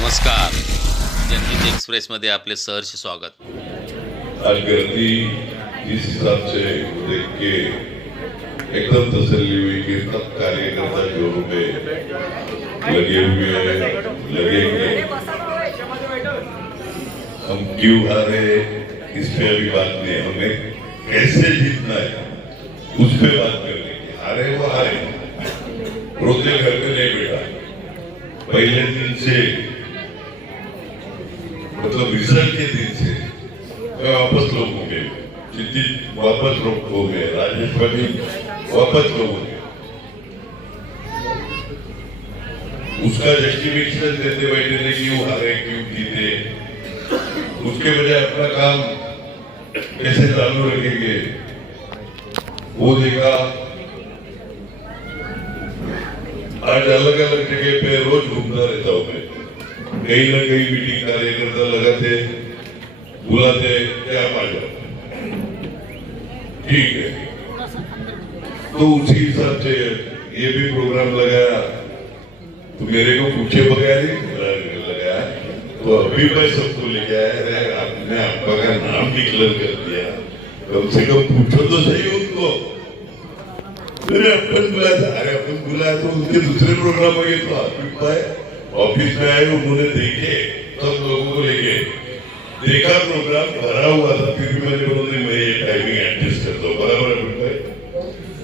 नमस्कार, जनहित एक्सप्रेसमध्ये आपले सहर्ष स्वागत। आज गर्दी जिस हिसाब से देख के एकदम तसल्ली हुई कि सब कार्यकर्ता जोरों में लगे हुए हैं, लगेंगे। हम क्यों हारे इस पे अभी बात नहीं, हमें कैसे जीतना है उस पे बात करने की। हारे वो हारे, रोते घर पे नहीं बैठा। पहले दिन से मतलब रिजल्ट के दिन से वापस लोग हो गए, चिट्ठी वापस लोग हो गए, राजेश भाई वापस लोग हो गए। उसका जस्टिफिकेशन देते बैठे थे क्यों हारे क्यों जीते, उसके बजाय अपना काम कैसे चालू रखेंगे वो देखा। आज अलग अलग जगह पे रोज घूमता रहता हूँ मैं, कहीं ना कहीं मीटिंग कार्यकर्ता लगाते बुलाते क्या आ जाओ, ठीक है। तो उसी हिसाब से ये भी प्रोग्राम लगाया, तो मेरे को पूछे बगैर ही लगाया। तो अभी मैं सबको लेके आया, आपने आपका का नाम डिक्लेयर कर दिया, कम से कम पूछो तो सही उनको। अरे अपन बुलाया था, अरे अपन बुलाया तो उनके दूसरे प्रोग्राम हो गए, तो आप ऑफिस में आए, उन्होंने देखे सब लोगों को लेके देखा, प्रोग्राम भरा हुआ था। फिर भी मैंने बोला मैं ये टाइमिंग एडजस्ट करता हूँ, बराबर है,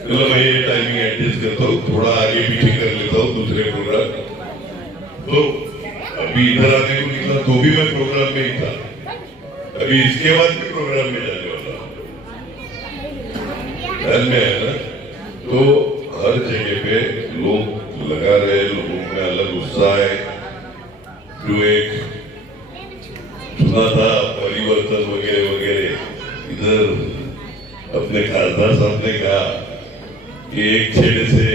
मैं ये टाइमिंग एडजस्ट करता हूँ, थोड़ा आगे पीछे कर लेता हूँ दूसरे प्रोग्राम। तो अभी इधर आने को निकला तो भी मैं प्रोग्राम में ही था, अभी इसके बाद भी प्रोग्राम में जाने वाला ध्यान में है ना। तो हर जगह पे लोग लगा रहे, लोगों में अलग उत्साह है। जो एक सुना था परिवर्तन वगैरह वगैरह, इधर अपने खासदार साहब ने कहा कि एक छेड़े से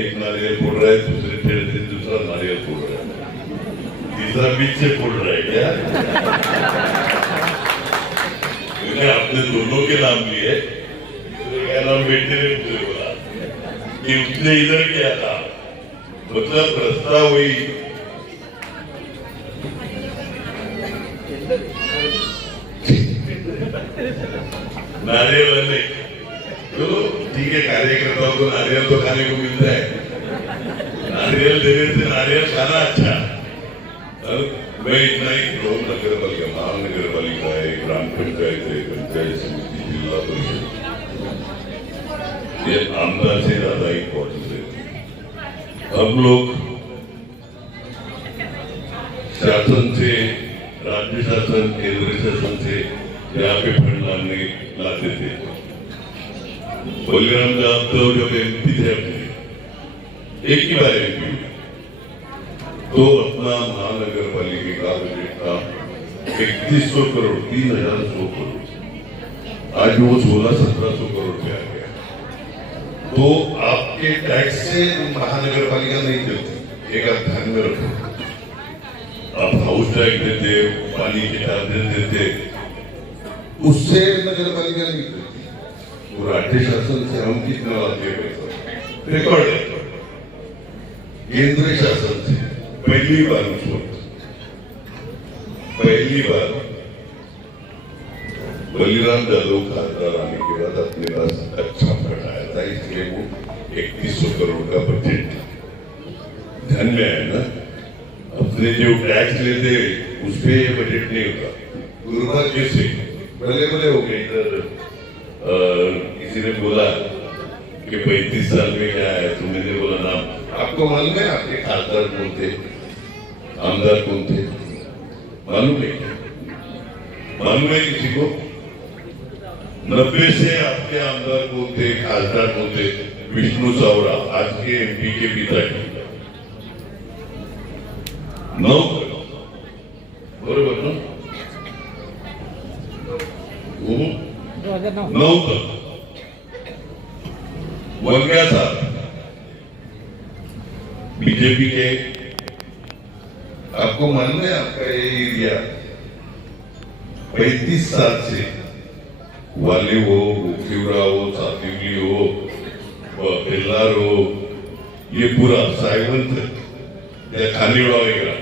एक नारियल फोड़ रहा है, दूसरे छेड़े से दूसरा नारियल फोड़ रहा है, तीसरा बीच से फोड़ रहा है क्या? आपने दोनों के नाम लिए, क्या नाम बेटे ने मुझे बोला कि उसने इधर किया था, मतलब प्रस्ताव हुई। नारियल वाले तो ठीक है, कार्यकर्ताओं को नारियल तो खाने को मिलता है, नारियल देने से नारियल खाना अच्छा। मैं इतना ही नगर पालिका, महानगर पालिका है, ग्राम पंचायत है, पंचायत समिति, जिला परिषद, ये आमदार से ज्यादा इम्पोर्टेंट है। हम लोग शासन से, राज्य शासन, केंद्र शासन से यहाँ पे फंड लाते थे। बलिराम जाधव जब एमपी थे अपने, एक ही बार एमपी, तो अपना महानगर पालिका का बजट था 3100 करोड़, 3100 करोड़, आज वो 1600-1700 करोड़ पे आ गया। तो आपके टैक्स से महानगर पालिका नहीं चलती, एक आप ध्यान में रखो। आप हाउस टैक्स देते, पानी के चार्जेस देते, उससे नगर पालिका नहीं चलती। तो राज्य शासन से हम कितना लाते हैं पैसा, रिकॉर्ड है। केंद्र शासन से पहली बार उस वक्त, पहली बार बलिराम जाधव खासदार आने के बाद अपने पास अच्छा फंड आया था, इसलिए वो 3100 करोड़ का बजट ध्यान में आया ना। अपने जो टैक्स लेते उस पे ये बजट नहीं होता, दुर्भाग्य से भले भले हो गए। इधर किसी ने बोला कि 35 साल में क्या है, तो मैंने बोला नाम आपको मालूम है, आपके खासदार कौन थे, आमदार कौन थे, मालूम है? मालूम है किसी को? 90 से आपके आमदार कौन थे, खासदार कौन थे? विष्णु सावरा, आज के एमपी के पिताजी, 9 बरोबर ना, 9 तक बन गया था बीजेपी के। आपको मालूम है आपका ये एरिया 35 साल से वाले हो, गोखीवरा हो, सातिवली हो, बेल्लार हो, ये पूरा साइवन या खालीवाड़ा वगैरह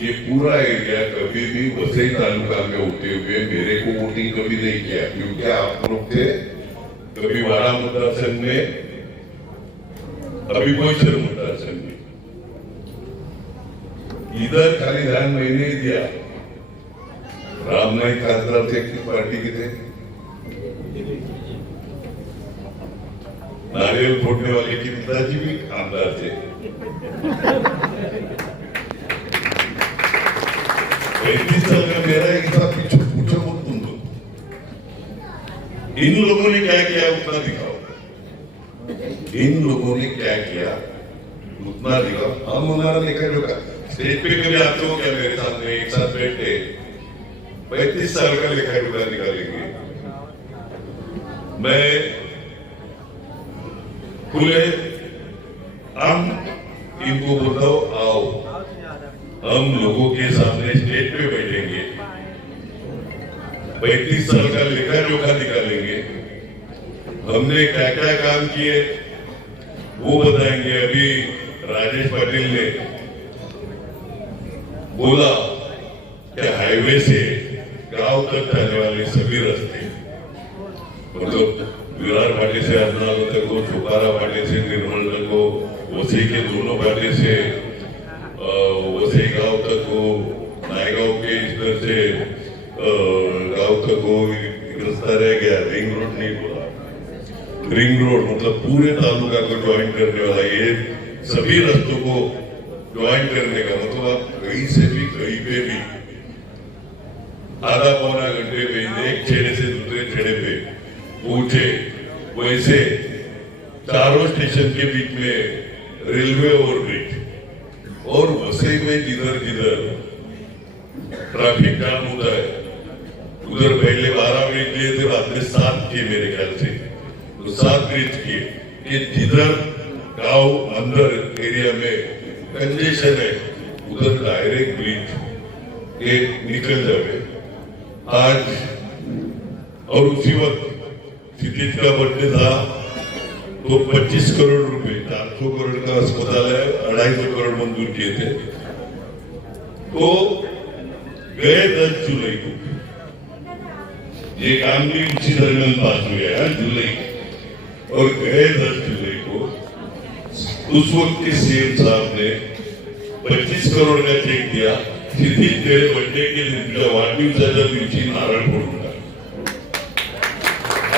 ये पूरा एरिया कभी भी वसई तालुका में होते हुए मेरे को वोटिंग कभी नहीं किया, क्योंकि आप लोग थे कभी वाड़ा मतदार संघ में, अभी कोई शहर मतदार संघ में, इधर खाली ध्यान मैंने ही दिया। राम नाईक खासदार थे, किस पार्टी के थे? नारियल फोड़ने वाले के पिताजी भी आमदार थे। 35 साल का मेरा एक था, पीछे पूछो मत तुम लोग। इन लोगों ने क्या किया उतना दिखाओ, इन लोगों ने क्या किया उतना दिखाओ। हम हमारा लिखा जोखा स्टेज पे कभी आते हो क्या मेरे सामने एक साथ बैठे 35 साल का लिखा जोखा निकालेंगे। मैं खुले हम इनको बोलता हूं, आओ हम लोगों के सामने स्टेज पे बैठेंगे, 35 साल का लेखा जोखा निकालेंगे, हमने क्या क्या काम किए वो बताएंगे। अभी राजेश पाटिल ने बोला कि हाईवे से गांव तक जाने वाले सभी रास्ते, मतलब विरार भाटे से अजनाला तक हो, छोकारा भाटे से निर्मल तक हो, वसई के दोनों भाटे से वसई गांव तक हो, नायगांव के इधर से गांव तक हो, रास्ता रह गया। रिंग रोड नहीं बोला, रिंग रोड मतलब पूरे तालुका को ज्वाइन करने वाला, ये सभी रास्तों को ज्वाइन करने का मतलब आप कहीं से भी कहीं पे भी आधा पौना घंटे में एक छेड़े से दूसरे छेड़े पे पहुंचे। वैसे चारों स्टेशन के बीच में रेलवे ओवरब्रिज, और वसई में जिधर जिधर ट्रैफिक जाम होता है उधर पहले 12 ब्रिज किए थे, बाद में 7 किए मेरे ख्याल से, तो 7 ब्रिज किए कि जिधर गांव अंदर एरिया में कंजेशन है उधर डायरेक्ट ब्रिज के निकल जाए। आज और उसी वक्त क्षितिज का बर्थडे था तो 25 करोड़ रुपए, 400 करोड़ का अस्पताल है, 250 करोड़ मंजूर किए थे। तो गए 10 जुलाई को ये काम भी उसी दरमियान पास हुआ है, जुलाई, और गए 10 जुलाई को उस वक्त के सीएम साहब ने 25 करोड़ का चेक दिया। क्षितिज तेरे बर्थडे के दिन तुझ्या वाढदिवसाच्या दिवशी नारळ फोडून टाक।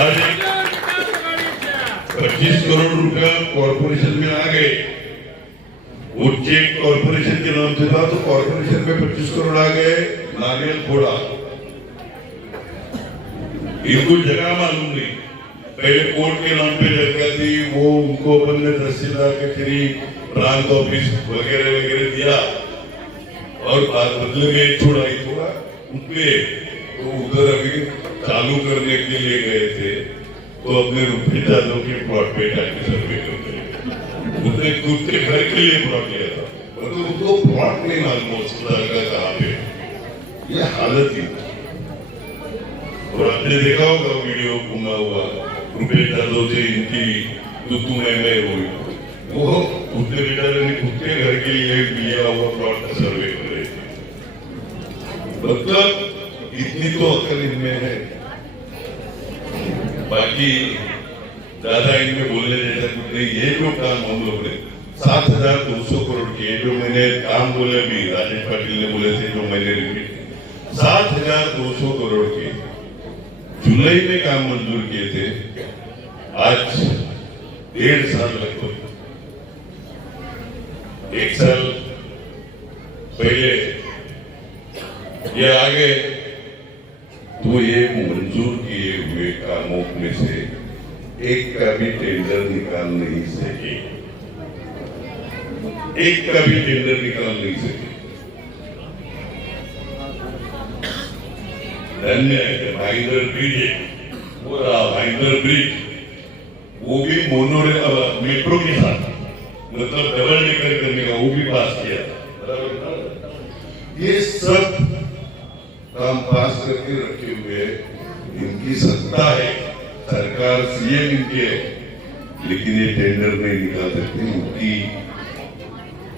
आज 25 करोड़ रुपया कॉर्पोरेशन में आ गए, वो चेक कॉर्पोरेशन के नाम से था, तो कॉर्पोरेशन में 25 करोड़ आ गए, नारियल फोड़ा। इनको जगह मालूम नहीं, पहले कोर्ट के नाम पे जगह थी, वो उनको अपन ने तहसीलदार के थ्री प्रांत ऑफिस वगैरह वगैरह दिया, और बाद बदले में थोड़ा उनके तो उधर अभी चालू करने के लिए गए थे, तो अपने रुपये जादव के प्लॉट पे जाके सर्वे करते, उसने खुद के घर के लिए प्लॉट लिया था, मतलब उनको प्लॉट नहीं मालूम अस्पताल का कहाँ पे, ये हालत ही। और आपने देखा होगा वीडियो घुमा हुआ रुपये जादव से इनकी तू मैं हुई, वो उसने बेचारे ने खुद के घर के लिए लिया हुआ प्लॉट का सर्वे कर रहे थे। मतलब इतनी तो अकल इनमें है, बाकी ज्यादा इनमें बोलने जैसा कुछ नहीं। ये जो काम हम लोग ने 7,200 करोड़ के, जो मैंने काम बोले भी राजेश पाटिल ने बोले थे, जो मैंने रिपीट 7,200 करोड़ के जुलाई में काम मंजूर किए थे, आज 1.5 साल लगभग, 1 साल पहले ये आ गए, तो ये मंजूर किए हुए कामों में से एक का भी टेंडर निकाल नहीं सके, एक का भी टेंडर निकाल नहीं सके। धन्य है भाईंदर ब्रिज है, पूरा भाईंदर ब्रिज, वो भी मेट्रो के साथ, मतलब डबल डेकर करने का, वो भी पास किया। ये सब काम पास करके रखे हुए, इनकी सत्ता है, सरकार सीएम इनके है, लेकिन ये टेंडर नहीं निकाल सकते, उनकी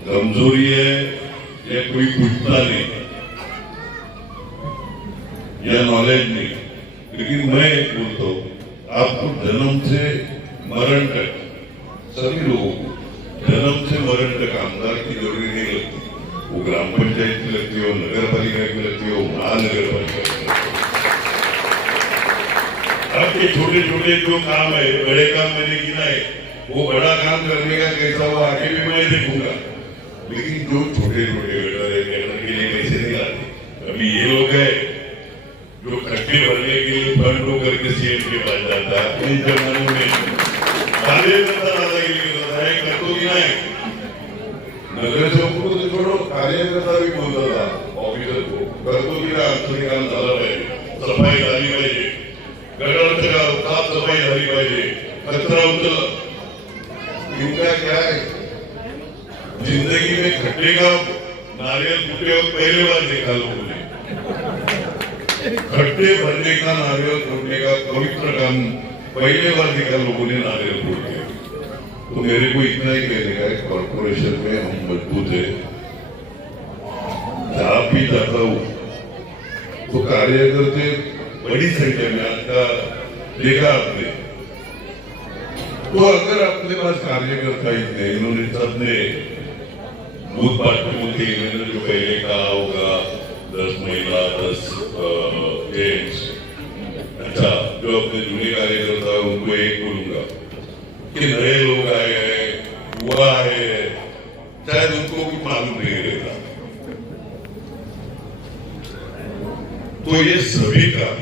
कमजोरी है, या कोई पूछता नहीं या नॉलेज नहीं, लेकिन मैं बोलता हूँ आपको जन्म से मरण तक, सभी लोगों को जन्म से मरण तक आमदार की जरूरी नहीं लगती। वो ग्राम पंचायत की लगती हो, नगर पालिका की लगती हो, महानगर पालिका की लगती हो। आपके छोटे छोटे जो काम है, बड़े काम मैंने गिना है, वो बड़ा काम करने का कैसा हुआ आगे भी मैं देखूंगा, लेकिन जो छोटे छोटे करने के लिए पैसे नहीं लाते। अभी ये लोग है जो खट्टे भरने के लिए फंड रो करके सीएम के पास जाता है, इन जमानों में कार्यकर्ता कर तो गिना है। नगर सेवकों को तो छोड़ो, कार्यकर्ता भी बोलता था ऑफिसर को, कर तो गिना आमचं काम झालं पाहिजे, सफाई झाली पाहिजे, गटारांचं साफ सफाई झाली पाहिजे, कचरा उचलला। इनका क्या है, जिंदगी में खट्टे का नारियल फूटे और पहले बार देखा लोगों ने। खट्टे भरने का, नारियल फूटने का पवित्र काम पहले बार देखा लोगों ने नारियल फूट के। तो मेरे को इतना ही कहने का है, कॉर्पोरेशन में हम मजबूत है। जहां भी जाता हूँ तो कार्यकर्ते बड़ी संख्या में, आपका देखा आपने, तो अगर अपने पास कार्यकर्ता इतने, इन्होंने सबने बूथ पार्टी मुझे इन्होंने जो पहले कहा होगा 10 महिला 10 जेंट्स, अच्छा जो अपने जूने कार्यकर्ता है उनको एक बोलूंगा कि नए लोग आए हैं, हुआ है, शायद उनको भी मालूम नहीं रहता। तो ये सभी का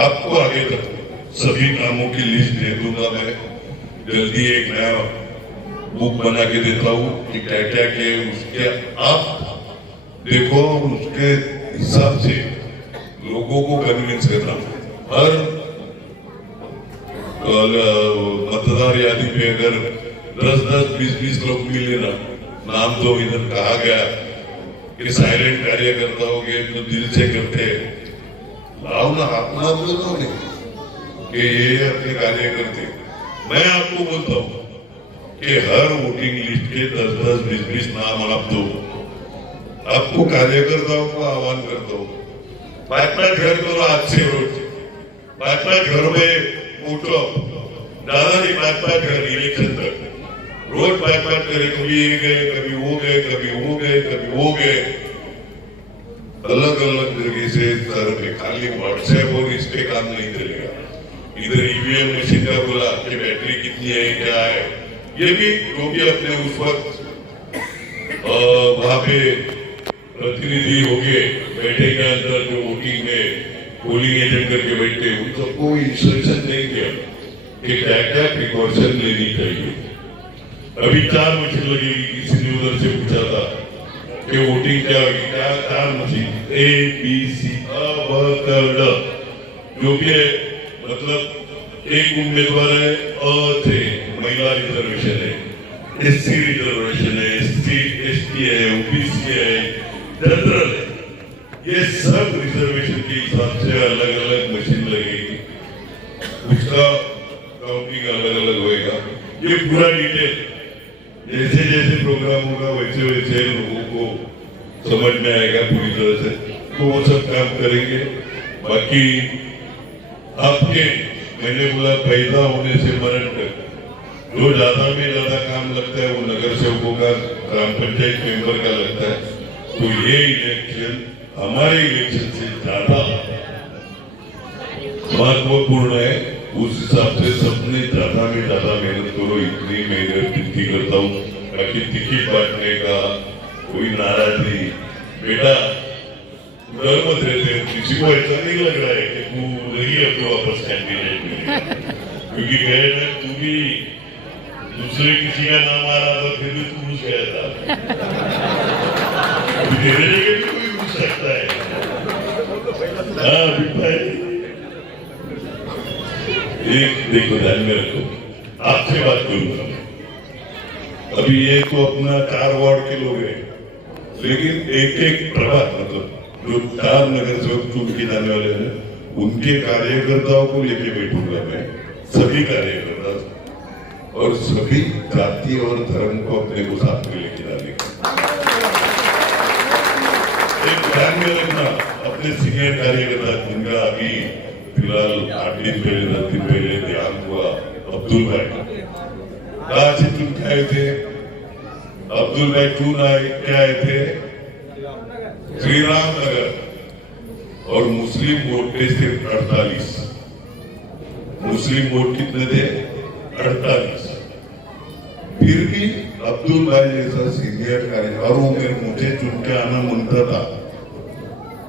आपको आगे तक सभी कामों की लिस्ट दे दूंगा मैं जल्दी। एक नया बुक बना के देता हूँ कि क्या क्या के उसके आप देखो, उसके हिसाब से लोगों को कन्विंस करना। हर मतदार यादी में अगर 10-10, 20-20 लोग मिले ना, नाम तो इधर कहा गया कि साइलेंट कार्यकर्ता हो गए जो दिल से करते, लाओ ना, अपना बोलो कि ये अपने कार्यकर्ते। मैं आपको बोलता हूँ कि हर वोटिंग लिस्ट के 10-10, 20-20 नाम आप दो। आपको कार्यकर्ताओं को आह्वान करता हूँ, 5-5 घर करो आज से रोज, 5-5 घर में उठो, ज्यादा नहीं 5-5 घर इलेक्शन तक, रोज 5-5 करे, कभी ये गए, कभी वो गए, कभी वो गए, कभी वो गए, अलग अलग जगह से सर में। खाली व्हाट्सएप और इस पे काम नहीं चलेगा। इधर ईवीएम मशीन का बोला कि बैटरी कितनी है, क्या है, ये भी जो भी अपने उस वक्त वहां पे प्रतिनिधि हो गए बैठे के अंदर, जो वोटिंग में पोलिंग एजेंट करके बैठे, उन सबको इंस्ट्रक्शन नहीं किया कि क्या क्या प्रिकॉशन लेनी चाहिए। अभी 4 मशीन लगेगी, किसी ने उधर से पूछा था कि वोटिंग क्या होगी, क्या 4 मशीन, ABC ड जो भी है, मतलब एक उम्मीदवार है, महिला रिजर्वेशन है, SC रिजर्वेशन है, SC ST है, OBC है, जनरल है, ये सब रिजर्वेशन के हिसाब से अलग अलग मशीन लगेगी, उसका काउंटिंग अलग अलग होएगा। ये पूरा डिटेल जैसे जैसे प्रोग्राम होगा वैसे वैसे लोगों को समझ में आएगा पूरी तरह से, तो वो सब काम करेंगे। बाकी आपके, मैंने बोला पैदा होने से मरण तक जो ज्यादा में ज्यादा काम लगता है वो नगर सेवकों का, ग्राम पंचायत मेंबर का लगता है। तो ये इलेक्शन हमारे इलेक्शन से ज्यादा महत्वपूर्ण है, उस हिसाब से सबने ज्यादा में ज्यादा मेहनत करो, इतनी मैं विनती करता हूँ। बाकी टिकट बांटने का कोई नाराज नहीं, बेटा डर मत रहते, किसी को ऐसा नहीं लग रहा है कि तू नहीं अपने वापस कैंडिडेट में, क्योंकि गए ना तू भी दूसरे किसी का नाम आ रहा था, फिर भी तू घुस गया था, तेरे जगह भी कोई घुस सकता है। हाँ एक देखो, ध्यान में रखो, आपसे बात करूंगा। अभी ये तो अपना 4 वार्ड के लोग हैं, लेकिन एक प्रभाग, मतलब जो 4 नगर सेवक चुन के जाने वाले हैं, उनके कार्यकर्ताओं को लेके बैठूंगा मैं, सभी कार्यकर्ता और सभी जाति और धर्म को अपने को साथ में लेके जाने का। ध्यान में रखना अपने सीनियर कार्यकर्ता जिनका अभी फिलहाल 8 दिन पहले 10 दिन पहले देहांत हुआ अब्दुल भाई कहाँ से तुम आए थे अब्दुल भाई क्यों आए क्या आए थे श्री राम नगर और मुस्लिम वोट थे सिर्फ 48 मुस्लिम वोट कितने थे 48 फिर भी अब्दुल भाई जैसा सीनियर कार्यकर्ता और मुझे चुन के आना मनता था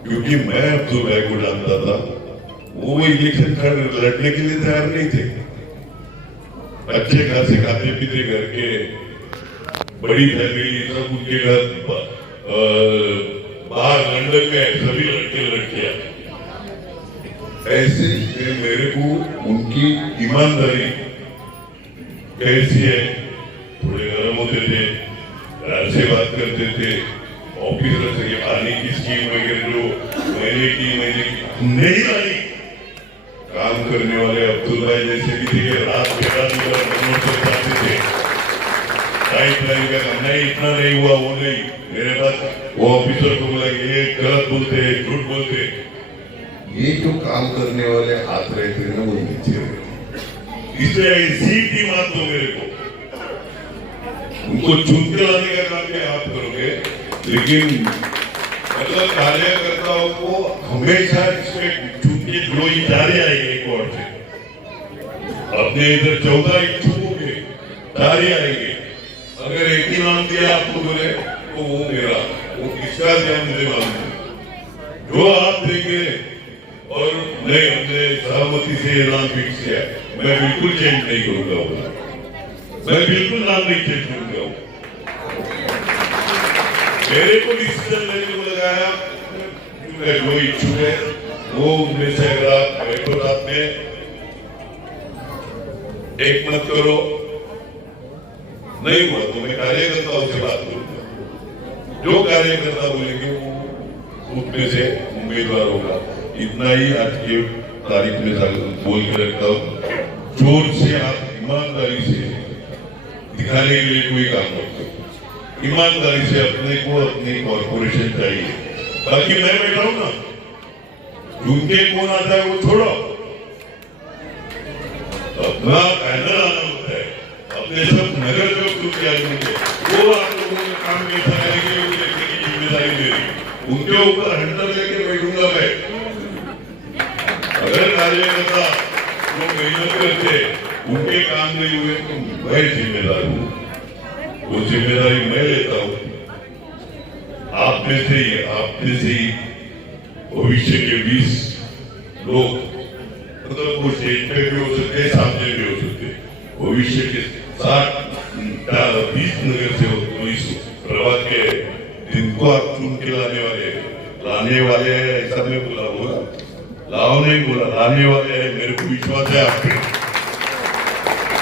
क्योंकि मैं अब्दुल भाई को जानता था वो इलेक्शन लड़ने के लिए तैयार नहीं थे अच्छे खासे खाते पीते घर के बड़ी फैमिली सब उनके घर बाहर लंदन में सभी लड़के लड़कियां ऐसे मेरे को उनकी ईमानदारी कैसी है थोड़े गर्म होते थे प्यार से बात करते थे ऑफिसर से पानी की स्कीम वगैरह जो महीने की नहीं आई काम करने वाले अब्दुल भाई जैसे भी थे रात से जाते थे पाइपलाइन का काम नहीं इतना नहीं हुआ वो नहीं मेरे पास वो ऑफिसर को बोला ये गलत बोलते झूठ बोलते ये जो काम करने वाले हाथ रहते हैं ना वो नीचे इसलिए ऐसी टीम आप दो मेरे को उनको चुन के लाने का काम भी आप करोगे लेकिन मतलब कार्यकर्ताओं को हमेशा रिस्पेक्ट चुन के जो इशारे आएंगे कोर्ट से अपने इधर 14 इच्छुकों के तारे आएंगे अगर एक ही नाम दिया आपको बोले तो वो मेरा वो किसका दिया मुझे मालूम है जो आप देंगे और नहीं हमने सहमति से नाम फिक्स किया मैं बिल्कुल चेंज नहीं करूंगा मैं बिल्कुल नाम नहीं चेंज करूंगा मेरे को डिसीजन लेने को लगाया जो इच्छुक है वो उनमें से अगर आप बैठो साथ में एक मत करो नहीं हुआ तो मैं कार्यकर्ताओं से बात करूंगा जो कार्यकर्ता बोलेंगे वो उसमें से उम्मीदवार होगा इतना ही आज की तारीख में बोल के रखता हूँ जोर से आप ईमानदारी से दिखाने के लिए कोई काम मत करो ईमानदारी से अपने को अपनी कॉर्पोरेशन चाहिए बाकी मैं बैठा हूं ना उनके कौन आता है वो छोड़ो अपना पैनल आना होता है अपने सब नगर जो वो आप लोगों के काम कैसा करेंगे वो देखने की जिम्मेदारी दे रही उनके ऊपर हैंडल लेके बैठूंगा मैं अगर कार्यकर्ता जो मेहनत करते उनके काम नहीं हुए तो मैं जिम्मेदार हूँ वो जिम्मेदारी मैं लेता हूँ आप में से ही भविष्य के 20 लोग मतलब वो स्टेज पे भी हो सकते सामने भी हो सकते भविष्य के 20 नगर से प्रभात के जिनको आप चुन के लाने वाले हैं ऐसा मैं बोला लाओ नहीं बोला लाने वाले हैं मेरे को विश्वास है आप पे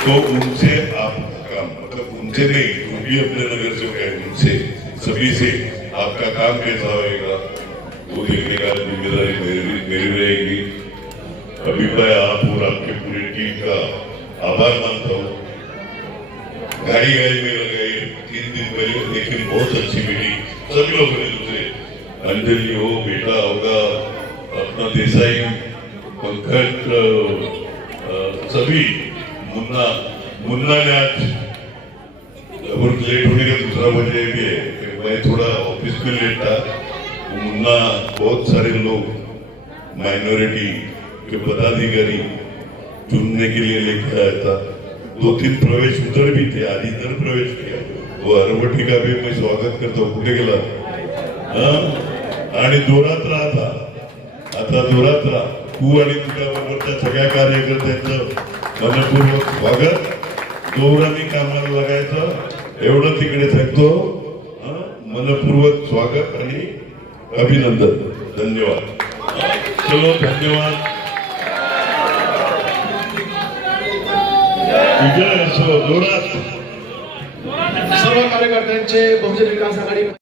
तो उनसे आप काम मतलब उनसे नहीं जो भी अपने नगर से गए उनसे सभी से आपका काम कैसा होएगा वो देखने का जिम्मेदारी मेरी रहेगी अभिप्राय आप और आपके पूरी टीम का आभार मानता हूँ गाड़ी में लगाई 3 दिन पहले लेकिन बहुत अच्छी मीटिंग सभी लोगों ने दूसरे अंजलि हो बेटा होगा अपना देसाई पंकज सभी मुन्ना ने आज और लेट होने का दूसरा वजह भी है कि मैं थोड़ा ऑफिस में लेट था मुन्ना बहुत सारे लोग माइनॉरिटी के पदाधिकारी चुनने के लिए लेकर आया था 2-3 प्रवेश उधर भी थे आज इधर प्रवेश किया वो हरवटी का भी मैं स्वागत करतो कुठे गेला आणि जोरात राहता आता जोरात राहा तू आणि तुझ्याबरोबरच्या सगळ्या कार्यकर्त्यांचं मनपूर्वक स्वागत जोराने कामाला लागायचं एवढं तिकडे सांगतो मनपूर्वक स्वागत आणि अभिनंदन धन्यवाद चलो धन्यवाद विजय असो जोरात सर्व कार्यकर्त्यांचे बहुजन विकास आघाडी